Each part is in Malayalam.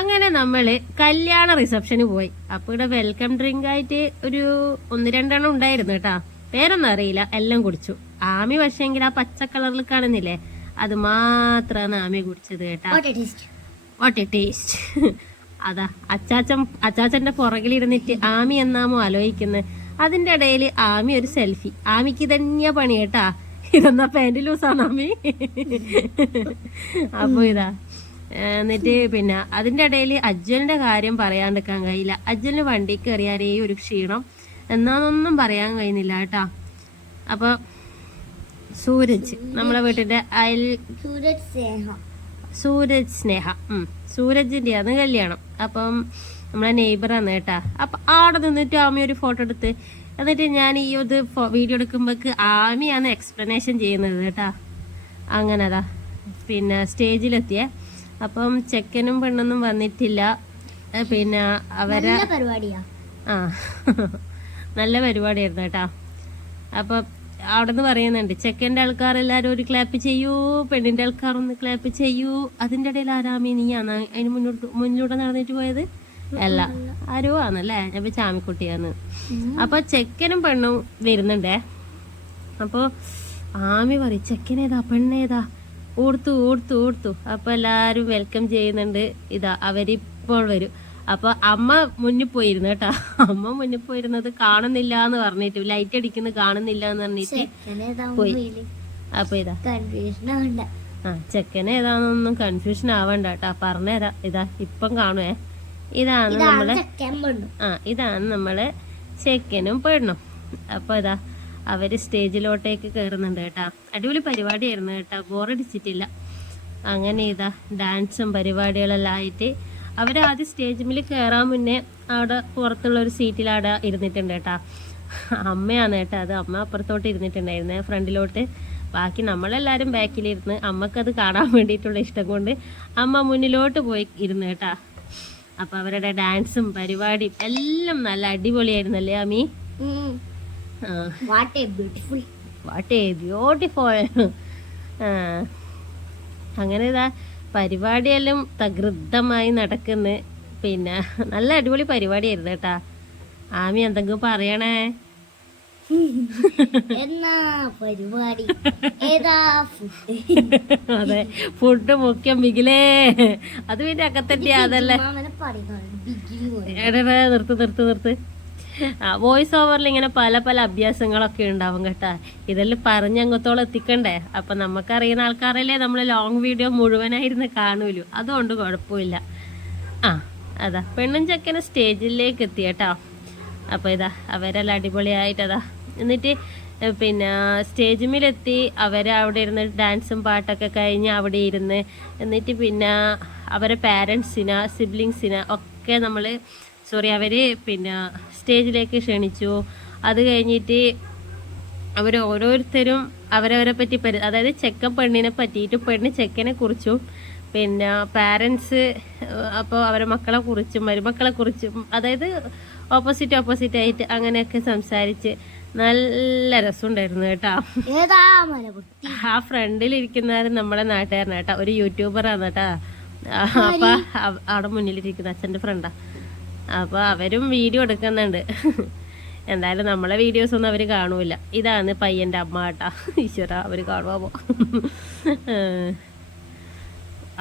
അങ്ങനെ നമ്മൾ കല്യാണ റിസപ്ഷന് പോയി. അപ്പൊ ഇവിടെ വെൽക്കം ഡ്രിങ്ക് ആയിട്ട് ഒരു ഒന്ന് രണ്ടെണ്ണം ഉണ്ടായിരുന്നു കേട്ടാ. പേരൊന്നും അറിയില്ല. എല്ലാം കുടിച്ചു. ആമി പക്ഷെങ്കിൽ ആ പച്ച കളറിൽ കാണുന്നില്ലേ? അത് മാത്രമാണ് ആമി കുടിച്ചത് കേട്ടാ. വാട്ട് എ ടേസ്റ്റ് അതാ അച്ചാച്ചൻ അച്ചാച്ചന്റെ പുറകിലിരുന്നിട്ട് ആമി എന്നാമോ ആലോചിക്കുന്നത് അതിന്റെ ഇടയിൽ ആമി ഒരു സെൽഫി ആമിക്ക് തന്നെയാ പണി കേട്ടാ. ഇതെന്നാ പാന്റ് ലൂസാണ് ആമി? അപ്പൊ ഇതാ എന്നിട്ട് പിന്നെ അതിന്റെ ഇടയിൽ അജ്വലിന്റെ കാര്യം പറയാണ്ടിരിക്കാൻ കഴിയില്ല. അജ്വലിന് വണ്ടി കയറിയാലേ ഒരു ക്ഷീണം. എന്നാന്നൊന്നും പറയാൻ കഴിയുന്നില്ല കേട്ടാ. അപ്പൊ സൂരജ് നമ്മളെ വീട്ടിന്റെ അയൽ സൂരജ് സ്നേഹ. സൂരജ് സ്നേഹ. ഉം സൂരജിന്റെ ആണ് കല്യാണം. അപ്പം നമ്മളെ നെയ്ബറാണ് കേട്ടാ. അപ്പൊ ആടെ നിന്നിട്ട് ആമി ഒരു ഫോട്ടോ എടുത്ത് എന്നിട്ട് ഞാൻ ഈ ഇത് വീഡിയോ എടുക്കുമ്പോക്ക് ആമിയാണ് എക്സ്പ്ലനേഷൻ ചെയ്യുന്നത് കേട്ടാ. അങ്ങനെ അതാ പിന്നെ സ്റ്റേജിലെത്തിയേ. അപ്പം ചെക്കനും പെണ്ണൊന്നും വന്നിട്ടില്ല. പിന്നെ അവരെ ആ നല്ല പരിപാടിയായിരുന്നു കേട്ടാ. അപ്പൊ അവിടെ നിന്ന് പറയുന്നുണ്ട് ചെക്കന്റെ ആൾക്കാർ എല്ലാവരും ഒരു ക്ലാപ്പ് ചെയ്യൂ പെണ്ണിന്റെ ആൾക്കാർ ഒന്ന് ക്ലാപ്പ് ചെയ്യൂ. അതിന്റെ ഇടയിൽ ആരാമി നീയാണ് അതിന് മുന്നോട്ട് മുന്നിലൂടെ നടന്നിട്ട് പോയത് അല്ല ആരോ ആണല്ലേ ഞാൻ ചാമിക്കുട്ടിയാന്ന്. അപ്പൊ ചെക്കനും പെണ്ണും വരുന്നുണ്ടേ. അപ്പോൾ ആമി പറയും ചെക്കനേതാ പെണ്ണേതാ? ഓർത്തു ഓർത്തു ഓർത്തു. അപ്പൊ എല്ലാരും വെൽക്കം ചെയ്യുന്നുണ്ട്. ഇതാ അവരിപ്പോൾ വരും. അപ്പൊ അമ്മ മുന്നിൽ പോയിരുന്നു കേട്ടാ. അമ്മ മുന്നിൽ പോയിരുന്നത് കാണുന്നില്ല എന്ന് പറഞ്ഞിട്ട് ലൈറ്റ് അടിക്കുന്നത് കാണുന്നില്ല എന്ന് പറഞ്ഞിട്ട് പോയി. അപ്പൊ ഇതാ. ആ ചെക്കനെ ഏതാണെന്നൊന്നും കൺഫ്യൂഷൻ ആവണ്ട കേട്ടാ. പറഞ്ഞുതരാം. ഇതാ ഇപ്പം കാണുവേ. ഇതാണ് നമ്മൾ ആ ഇതാണ് നമ്മൾ ചെക്കനും പെണ്ണും. അപ്പൊ ഇതാ അവർ സ്റ്റേജിലോട്ടേക്ക് കയറുന്നുണ്ട് കേട്ടാ. അടിപൊളി പരിപാടിയായിരുന്നു കേട്ടാ. ബോറടിച്ചിട്ടില്ല. അങ്ങനെ ഇതാ ഡാൻസും പരിപാടികളെല്ലാം ആയിട്ട് അവർ ആദ്യം സ്റ്റേജിൽ കയറാൻ മുന്നേ അവിടെ പുറത്തുള്ള ഒരു സീറ്റിൽ അവിടെ ഇരുന്നിട്ടുണ്ട് കേട്ടാ. അമ്മയാണ് കേട്ടാ അത്. അമ്മ അപ്പുറത്തോട്ട് ഇരുന്നിട്ടുണ്ടായിരുന്നേ ഫ്രണ്ടിലോട്ട്. ബാക്കി നമ്മളെല്ലാരും ബാക്കിലിരുന്ന് അമ്മക്കത് കാണാൻ വേണ്ടിയിട്ടുള്ള ഇഷ്ടം കൊണ്ട് അമ്മ മുന്നിലോട്ട് പോയി ഇരുന്ന് കേട്ടാ. അപ്പൊ അവരുടെ ഡാൻസും പരിപാടിയും എല്ലാം നല്ല അടിപൊളിയായിരുന്നല്ലേ അമ്മി what a beautiful what a beautiful അങ്ങനെ ഇതാ പരിപാടിയെല്ലാം തകൃദ്ധമായി നടക്കുന്നു. പിന്നെ നല്ല അടിപൊളി പരിപാടിയായിരുന്നു കേട്ടാ. ആമി എന്തെങ്കിലും പറയണേ? എന്നാ പരിപാടി? ഏതാ ഫുഡ് അതെ ഫുഡ് മുഖ്യം ബിഗിലേ അത് പിന്നെ അക്കത്തെ അതല്ലേ. നിർത്ത് നിർത്ത് നിർത്ത്. വോയിസ് ഓവറിൽ ഇങ്ങനെ പല പല അഭ്യാസങ്ങളൊക്കെ ഉണ്ടാവും കേട്ടാ. ഇതെല്ലാം പറഞ്ഞങ്ങത്തോളം എത്തിക്കണ്ടേ? അപ്പൊ നമുക്കറിയുന്ന ആൾക്കാരല്ലേ നമ്മൾ ലോങ് വീഡിയോ മുഴുവനായിരുന്ന് കാണൂലു അതുകൊണ്ട് കുഴപ്പമില്ല. ആ അതാ. പെണ്ണും ചക്കനെ സ്റ്റേജിലേക്ക് എത്തി കേട്ടോ. അപ്പൊ ഇതാ അവരെല്ലാം അടിപൊളിയായിട്ടതാ എന്നിട്ട് പിന്നെ പിന്നെ സ്റ്റേജിമിലെത്തി. അവരെ അവിടെ ഇരുന്ന് ഡാൻസും പാട്ടൊക്കെ കഴിഞ്ഞ് അവിടെ ഇരുന്ന്. എന്നിട്ട് പിന്നെ അവരെ പാരൻസിനെ സിബ്ലിങ്സിനെ ഒക്കെ നമ്മൾ സോറി അവർ പിന്നെ സ്റ്റേജിലേക്ക് ക്ഷണിച്ചു. അത് കഴിഞ്ഞിട്ട് അവർ ഓരോരുത്തരും അവരവരെ പറ്റി പരി അതായത് ചെക്കൻ പെണ്ണിനെ പറ്റിയിട്ട് പെണ്ണ് ചെക്കനെ കുറിച്ചും പിന്നെ പാരൻസ് അപ്പോൾ അവരെ മക്കളെ കുറിച്ചും മരുമക്കളെ കുറിച്ചും അതായത് ഓപ്പോസിറ്റ് ഓപ്പോസിറ്റ് ആയിട്ട് അങ്ങനെയൊക്കെ സംസാരിച്ച് നല്ല രസമുണ്ടായിരുന്നു കേട്ടോ. ആ ഫ്രണ്ടിൽ ഇരിക്കുന്നവരും നമ്മുടെ നാട്ടുകാരനാട്ടാ ഒരു ഒരു യൂട്യൂബറാണ് കേട്ടാ. അപ്പൊ അവ- അവിടെ മുന്നിലിരിക്കുന്ന അച്ഛന്റെ ഫ്രണ്ടാ അപ്പൊ അവരും വീഡിയോ എടുക്കുന്നുണ്ട്. എന്തായാലും നമ്മളെ വീഡിയോസ് ഒന്നും അവർ കാണൂല. ഇതാണ് പയ്യന്റെ അമ്മ കേട്ടാ. ഈശ്വര അവർ കാണുവാമോ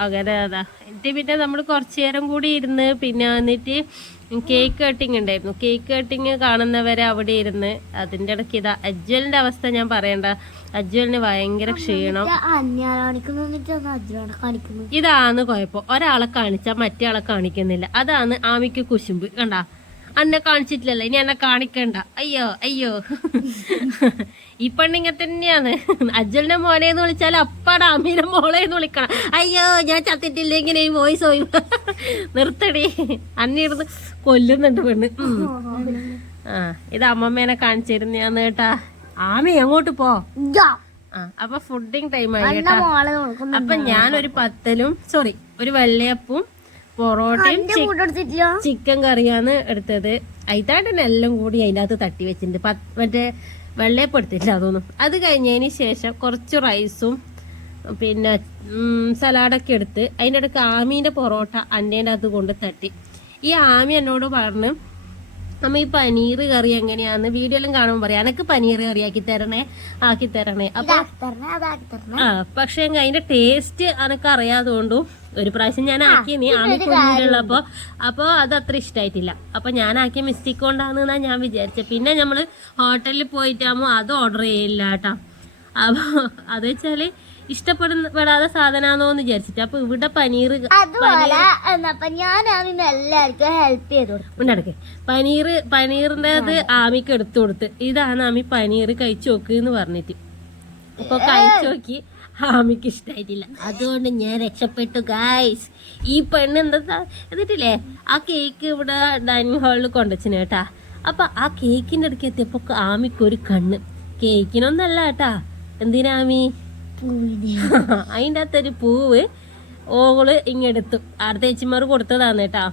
അങ്ങനെ അതാ. എന്നിട്ട് പിന്നെ നമ്മൾ കുറച്ചു നേരം കൂടി ഇരുന്ന് പിന്നെ വന്നിട്ട് കേക്ക് കട്ടിങ് ഉണ്ടായിരുന്നു. കേക്ക് കട്ടിങ് കാണുന്നവരെ അവിടെ ഇരുന്ന് അതിന്റെ ഇടയ്ക്ക് ഇതാ അജ്വലിന്റെ അവസ്ഥ ഞാൻ പറയണ്ട. അജ്വലിന് ഭയങ്കര ക്ഷീണം. ഇതാണ് കുഴപ്പം. ഒരാളെ കാണിച്ചാൽ മറ്റേ ആളെ കാണിക്കുന്നില്ല. അതാണ് ആമിക്ക് കുശുമ്പ്. കണ്ട? അന്നെ കാണിച്ചിട്ടില്ലല്ലോ. ഇനി എന്നെ കാണിക്കണ്ട. അയ്യോ അയ്യോ. ഈ പെണ്ണിങ്ങ തന്നെയാണ്. അജ്ജലിന്റെ മോനെ എന്ന് വിളിച്ചാൽ അപ്പാടെ ആമീനെ മോളെ എന്ന് വിളിക്കണം. അയ്യോ ഞാൻ ചത്തിട്ടില്ല ഇങ്ങനെ വോയിസ് പോയി നിർത്തടി. അന്നിരുന്ന് കൊല്ലുന്നുണ്ട് പെണ്ണ്. ആ ഇത് അമ്മമ്മേനെ കാണിച്ചിരുന്നാന്ന് കേട്ടാ. ആമി എങ്ങോട്ട് പോ? അപ്പൊ ഫുഡിങ് ടൈം ആയി കേട്ടാ. അപ്പൊ ഞാനൊരു പത്തലും സോറി ഒരു വെള്ളയപ്പവും പൊറോട്ടയും ചിക്കൻ കറിയാണ് എടുത്തത്. അയിത്താട്ടൻ എല്ലാം കൂടി അതിന്റെ അകത്ത് തട്ടി വെച്ചിട്ടുണ്ട് പത്ത് മറ്റേ വെള്ളയപ്പം എടുത്തിട്ടില്ല അതൊന്നും അത് കഴിഞ്ഞതിന് ശേഷം കുറച്ച് റൈസും പിന്നെ സലാഡൊക്കെ എടുത്ത് അതിന്റെ ഇടയ്ക്ക് ആമീന്റെ പൊറോട്ട അന്നേന്റെ അത് കൊണ്ട് തട്ടി. ഈ ആമി എന്നോട് പറഞ്ഞു അമ്മ ഈ പനീർ കറി എങ്ങനെയാന്ന് വീഡിയോയിലും കാണുമ്പോൾ പറയാം. എനക്ക് പനീർ കറി ആക്കി തരണേ. ആക്കി തരണേ അപ്പൊ ആ പക്ഷെ അതിന്റെ ടേസ്റ്റ് എനക്ക് അറിയാതുകൊണ്ടും ഒരു പ്രാവശ്യം ഞാൻ ആക്കി നീ ആമി കുഞ്ഞിലുള്ളപ്പോ അപ്പൊ അത് അത്ര ഇഷ്ടായിട്ടില്ല. അപ്പൊ ഞാൻ ആക്കിയ മിസ്റ്റേക്ക് കൊണ്ടാണെന്നാ ഞാൻ വിചാരിച്ചത് പിന്നെ നമ്മൾ ഹോട്ടലിൽ പോയിട്ടാകുമ്പോ അത് ഓർഡർ ചെയ്യില്ല കേട്ടാ അപ്പൊ അത് വെച്ചാൽ ഇഷ്ടപ്പെടുന്ന സാധനമാണോ എന്ന് വിചാരിച്ചിട്ട്. അപ്പൊ ഇവിടെ പനീർ അതുപോലെ എന്നപ്പ ഞാൻ അതിന് എല്ലാവർക്കും ഹെൽപ്പ് ചെയ്ത് കൊടുത്തു ഉണ്ടാടക്കെ പനീർ പനീറിന്റെത് ആമിക്ക് എടുത്തു കൊടുത്ത്. ഇതാണ് ആമി പനീർ കഴിച്ചു നോക്ക് എന്ന് പറഞ്ഞിട്ട്. അപ്പൊ കഴിച്ചു നോക്കി ആമിക്ക് ഇഷ്ടായിട്ടില്ല. അതുകൊണ്ട് ഞാൻ രക്ഷപ്പെട്ടു ഗായ്സ് ഈ പെണ്ണ് എന്താ എന്നിട്ടില്ലേ ആ കേക്ക് ഇവിടെ ഡൈനിങ് ഹാളിൽ കൊണ്ടുവച്ചിന് കേട്ടാ. അപ്പൊ ആ കേക്കിന്റെ അടുക്ക് എത്തിയപ്പോ ആമിക്ക് ഒരു കണ്ണ്. കേക്കിനൊന്നല്ല കേട്ടാ. എന്തിനാ ആമി? പൂവിനെ അതിന്റെ അകത്തൊരു പൂവ് ഓൾ ഇങ്ങെടുത്തു. അടുത്ത ചേച്ചിമാർ കൊടുത്തതാണ് കേട്ടാ.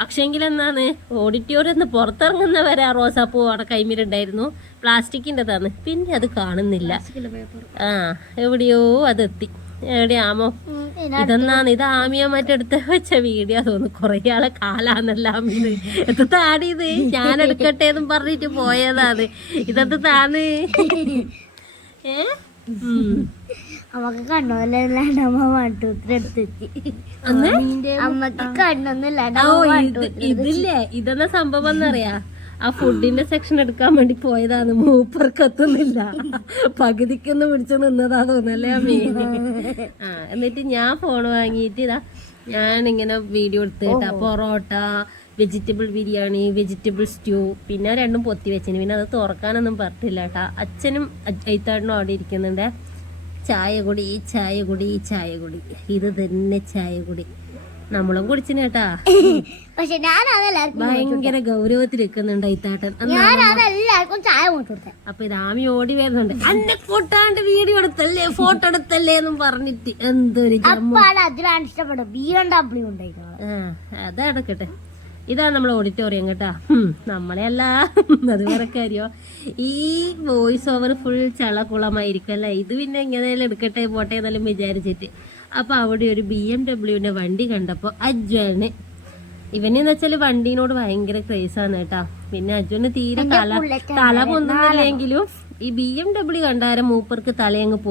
പക്ഷെങ്കിൽ എന്നാണ് ഓഡിറ്റോറിയം നിന്ന് പുറത്തിറങ്ങുന്നവരെ ആ റോസാപ്പൂ അവിടെ കൈമിലുണ്ടായിരുന്നു. പ്ലാസ്റ്റിക്കിന്റെതാണ് പിന്നെ അത് കാണുന്നില്ല. ആ എവിടെയോ അതെത്തി. എവിടെയാമോ? ഇതെന്നാണ് ഇത് ആമിയ മറ്റെടുത്ത് വെച്ച വീഡിയോ തോന്നുന്നു. കൊറേ ആളെ കാലാന്നല്ല ആമിയത് എത്ര താടിയത് ഞാൻ എടുക്കട്ടെ എന്നും പറഞ്ഞിട്ട് പോയതാണ്. ഇതെന്ത് താന്ന്? ഏ. അമ്മയ്ക്ക് കണ്ണൊന്നുമില്ലാണ്ട് അമ്മ വണ്ടൂത്തിന് എടുത്തെത്തി. അമ്മയ്ക്ക് കണ്ണൊന്നുമില്ലാണ്ട് ഇതില്ലേ? ഇതെന്ന സംഭവം എന്നറിയാ? ആ ഫുഡിന്റെ സെക്ഷൻ എടുക്കാൻ വേണ്ടി പോയതാണ്. മൂപ്പർക്ക് എത്തുന്നില്ല പകുതിക്കൊന്ന് പിടിച്ചു നിന്നതാ തോന്നല്ലേ ആ മീൻ. ആ. എന്നിട്ട് ഞാൻ ഫോൺ വാങ്ങിയിട്ട് ഇതാ ഞാൻ ഇങ്ങനെ വീഡിയോ എടുത്തിട്ട് porotta vegetable biryani vegetable stew പിന്നെ രണ്ടും പൊത്തി വെച്ചിന്. പിന്നെ അത് തുറക്കാനൊന്നും പറഞ്ഞില്ല കേട്ടാ. അച്ഛനും അയ്ത്താടിനും അവിടെ ഇരിക്കുന്നുണ്ട്. ചായ കുടി ചായ കുടി ചായ കുടി ഇത് തന്നെ ചായ കുടി നമ്മളും കുടിച്ചിന് കേട്ടാ. പക്ഷെ എല്ലാവർക്കും ഭയങ്കര ഗൗരവത്തിൽ നിൽക്കുന്നുണ്ട് ഇത്താട്ടൻ അപ്പൊ ഇത് രാമി ഓടി വരുന്നുണ്ട്. അന്നെ കൂട്ടാണ്ട് വീഡിയോ എടുത്തല്ലേ ഫോട്ടോ എടുത്തല്ലേ എന്നും പറഞ്ഞിട്ട് എന്തൊരു അതിലാണ് ഇഷ്ടപ്പെടും ബി അതെടുക്കട്ടെ ഇതാണ് നമ്മൾ ഓഡിറ്റോറിയം കേട്ടാ. നമ്മളെ അല്ല അത് വേറെ കാര്യോ. ഈ വോയിസ് ഓവർ ഫുൾ ചളക്കുളമായിരിക്കും അല്ലേ? ഇത് പിന്നെ എങ്ങനെയാലും എടുക്കട്ടെ പോട്ടെ എന്നെല്ലാം വിചാരിച്ചിട്ട്. അപ്പൊ അവിടെ ഒരു ബി എം ഡബ്ല്യുവിന്റെ വണ്ടി കണ്ടപ്പോ അജ്വന് ഇവനെന്ന് വെച്ചാൽ വണ്ടീനോട് ഭയങ്കര ക്രേസാണ് കേട്ടാ. പിന്നെ അജ്വന് തീരെ തല തല പൊന്നില്ലെങ്കിലും ഈ ബി എം ഡബ്ല്യു കണ്ടാരം മൂപ്പർക്ക് തലയങ്ങ് പോകും